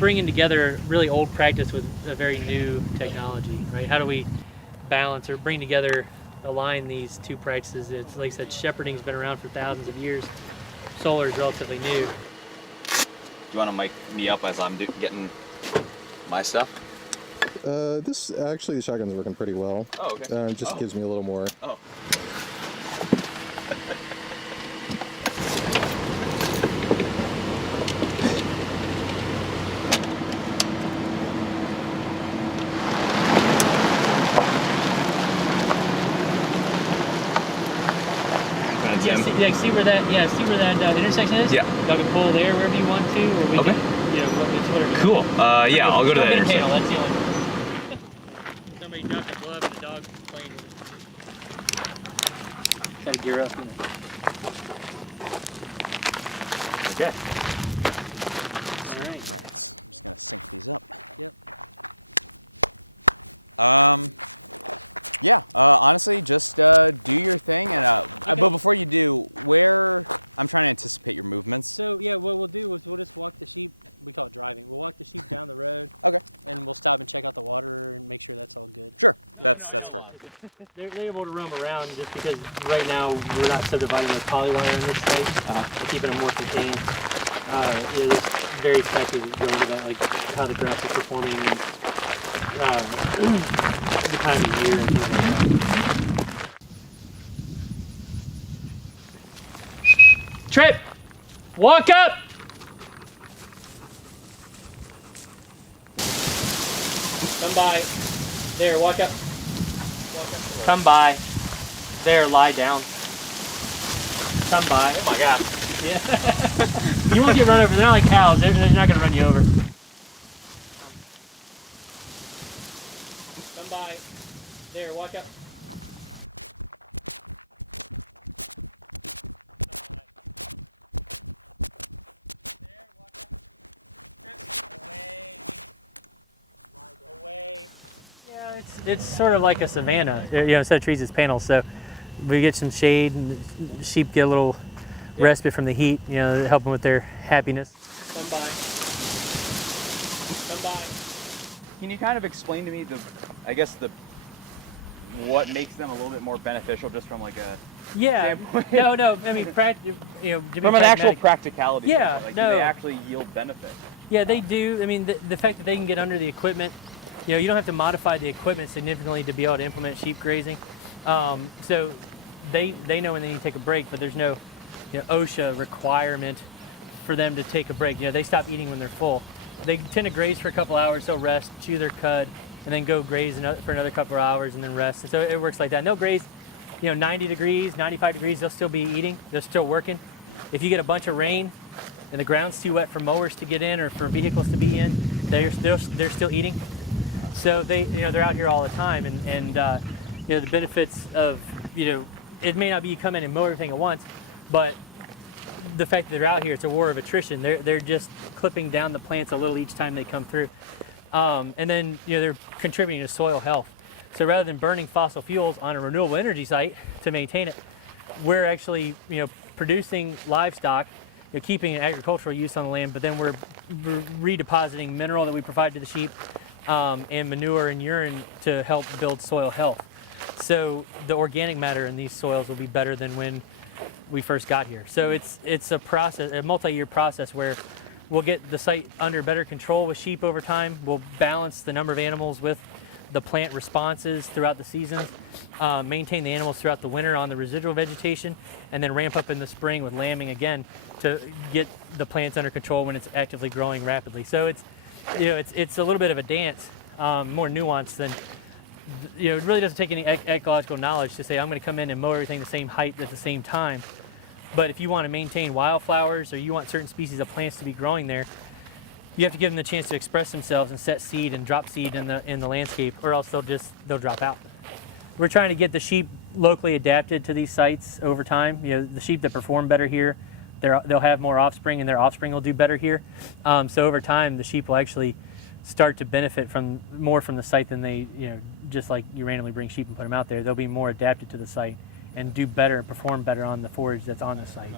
bringing together really old practice with a very new technology, right? How do we balance or bring together, align these two practices? It's like I said, shepherding's been around for thousands of years. Solar is relatively new. You want to mic me up as I'm getting my stuff? Actually, the shotgun's working pretty well. Oh, okay. It just gives me a little more. Oh. See where that intersection is? Yeah. Y'all can pull there wherever you want to, or we Okay. can, whatever. Cool. Yeah, I'll go to that intersection. Panel, that's the only. Somebody dropped a glove and the dog's playing with it. Gotta gear up. Okay. All right. No, I know a lot. They're able to roam around just because right now we're not subdividing the polywire in this site. We're keeping them more contained. There's various factors that go into that, like how the grass is performing, and, the time of year and things like that. Trip! Walk up! Come by. There, walk up. Come by. There, lie down. Come by. Oh my god. Yeah. You won't get run over. They're not like cows. They're not going to run you over. Come by. There, walk up. Yeah, it's sort of like a savanna. Instead of trees, it's panels. So we get some shade, and the sheep get a little respite from the heat. Help them with their happiness. Come by. Come by. Can you kind of explain to me what makes them a little bit more beneficial, just from like a standpoint? No. I mean, from an actual practicality. Yeah, standpoint, no. Do they actually yield benefit? Yeah, they do. I mean, the fact that they can get under the equipment. You don't have to modify the equipment significantly to be able to implement sheep grazing. So they know when they need to take a break, but there's no OSHA requirement for them to take a break. They stop eating when they're full. They tend to graze for a couple hours, they'll rest, chew their cud, and then go graze for another couple of hours and then rest. And so it works like that. And they'll graze 90 degrees, 95 degrees, they'll still be eating, they're still working. If you get a bunch of rain and the ground's too wet for mowers to get in or for vehicles to be in, they're still eating. So they're out here all the time, and the benefits of it may not be you come in and mow everything at once, but the fact that they're out here, it's a war of attrition. They're just clipping down the plants a little each time they come through, and then they're contributing to soil health. So rather than burning fossil fuels on a renewable energy site to maintain it, we're actually producing livestock, keeping an agricultural use on the land, but then we're redepositing mineral that we provide to the sheep. And manure and urine to help build soil health. So the organic matter in these soils will be better than when we first got here. So it's a process, a multi-year process where we'll get the site under better control with sheep over time. We'll balance the number of animals with the plant responses throughout the seasons, maintain the animals throughout the winter on the residual vegetation, and then ramp up in the spring with lambing again to get the plants under control when it's actively growing rapidly. So it's a little bit of a dance, more nuanced than, it really doesn't take any ecological knowledge to say I'm going to come in and mow everything the same height at the same time. But if you want to maintain wildflowers or you want certain species of plants to be growing there, you have to give them the chance to express themselves and set seed and drop seed in the landscape, or else they'll drop out. We're trying to get the sheep locally adapted to these sites over time. The sheep that perform better here, they'll have more offspring, and their offspring will do better here. So over time, the sheep will actually start to benefit more from the site than they, just like you randomly bring sheep and put them out there. They'll be more adapted to the site and do better, perform better on the forage that's on the site.